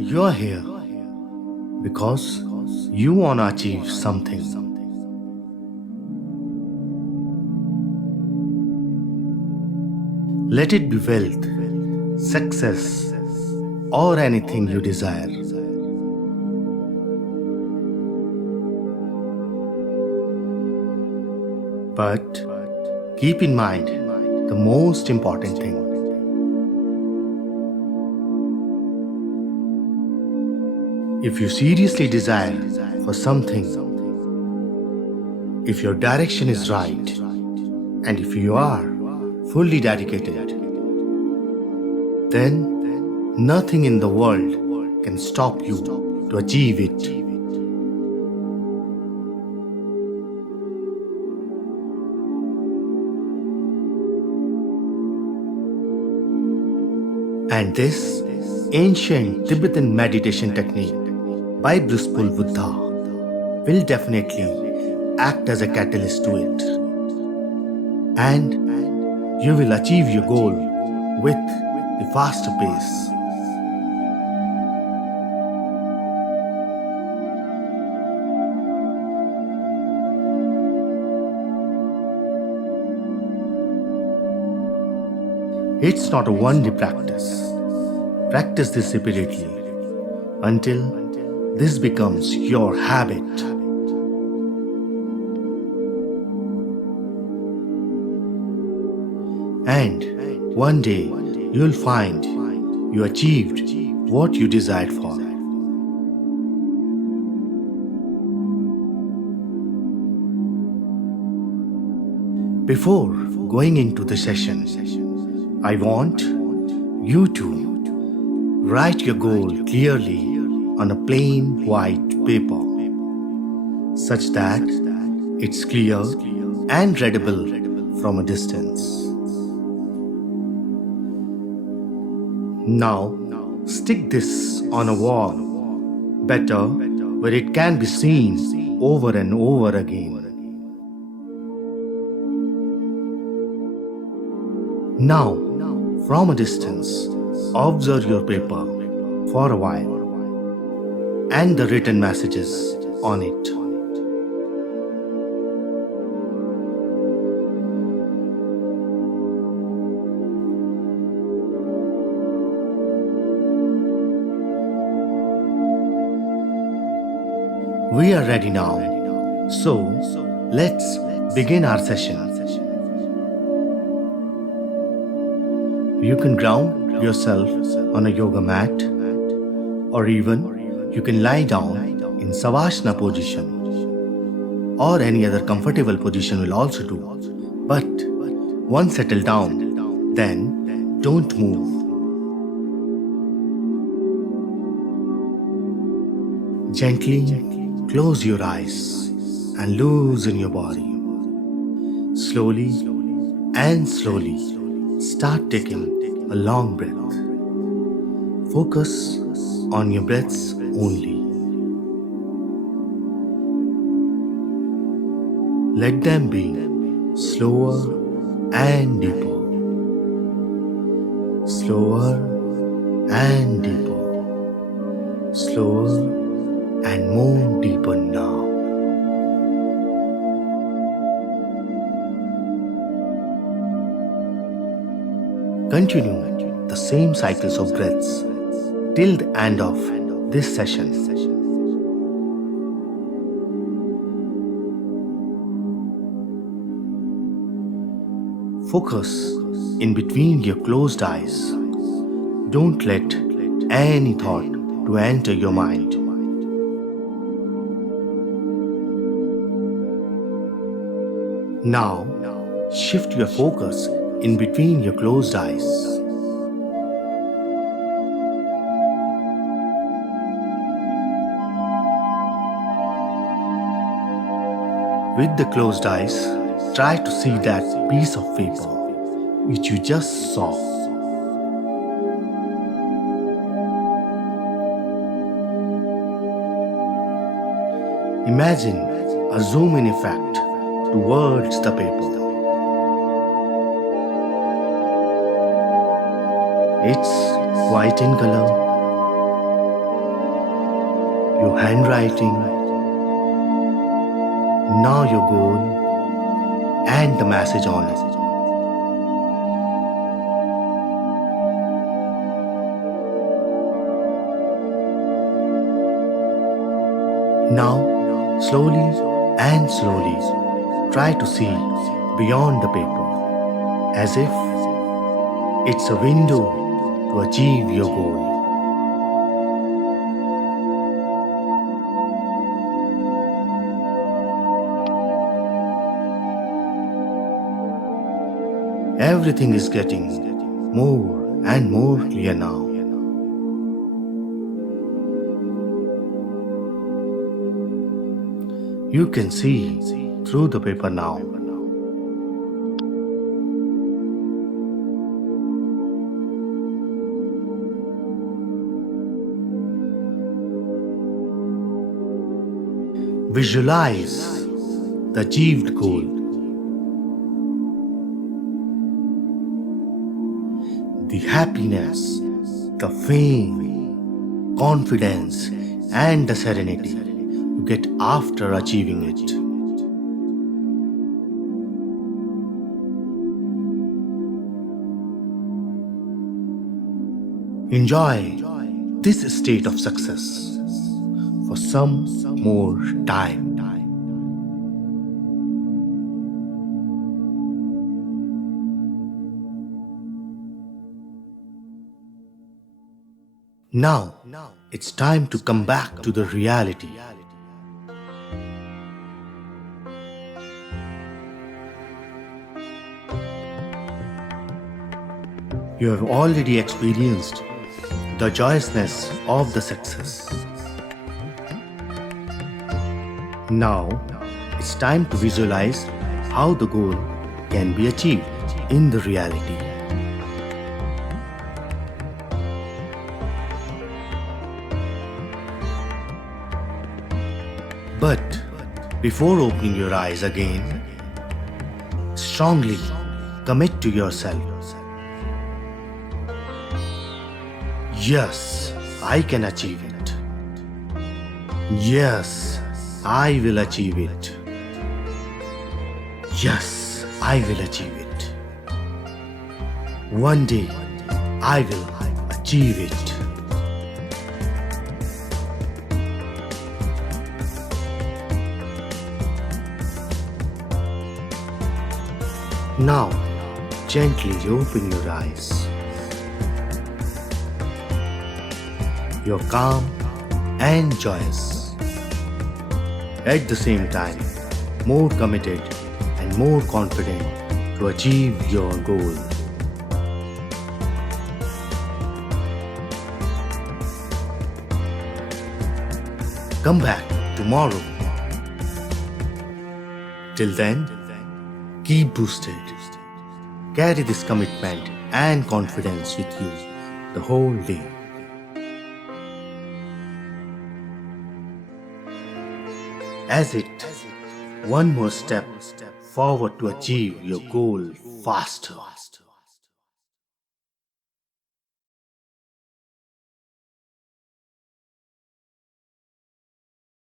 You're here because you want to achieve something. Let it be wealth, success, or anything you desire. But keep in mind the most important thing. If you seriously desire for something, if your direction is right, and if you are fully dedicated, then nothing in the world can stop you to achieve it. And this ancient Tibetan meditation technique by Blissful Buddha will definitely act as a catalyst to it. And you will achieve your goal with the faster pace. It's not a one-day practice. Practice this repeatedly until this becomes your habit. And one day you'll find you achieved what you desired for. Before going into the session, I want you to write your goal clearly on a plain white paper, such that it's clear and readable from a distance. Now, stick this on a wall, better where it can be seen over and over again. Now, from a distance, observe your paper for a while and the written messages on it. We are ready now, so let's begin our session. You can ground yourself on a yoga mat, or even you can lie down in Savasana position, or any other comfortable position will also do. But once settled down, then don't move. Gently close your eyes and loosen your body. Slowly and slowly start taking a long breath. Focus on your breaths only. Let them be slower and deeper. Slower and deeper. Slower and more deeper now. Continue the same cycles of breaths till the end of this session. Focus in between your closed eyes. Don't let any thought to enter your mind. Now, shift your focus in between your closed eyes. With the closed eyes, try to see that piece of paper which you just saw. Imagine a zoom in effect towards the paper. It's white in color, your handwriting, now your goal, and the message on it. Now, slowly and slowly, try to see beyond the paper, as if it's a window to achieve your goal. Everything is getting more and more clear now. You can see through the paper now. Visualize the achieved goal. The happiness, the fame, confidence, and the serenity you get after achieving it. Enjoy this state of success for some more time. Now, it's time to come back to the reality. You have already experienced the joyousness of the success. Now, it's time to visualize how the goal can be achieved in the reality. But before opening your eyes again, strongly commit to yourself. Yes, I can achieve it. Yes, I will achieve it. Yes, I will achieve it. One day, I will achieve it. Now, gently open your eyes. You're calm and joyous. At the same time, more committed and more confident to achieve your goal. Come back tomorrow. Till then, keep boosted. Carry this commitment and confidence with you the whole day. As it one more step forward to achieve your goal faster.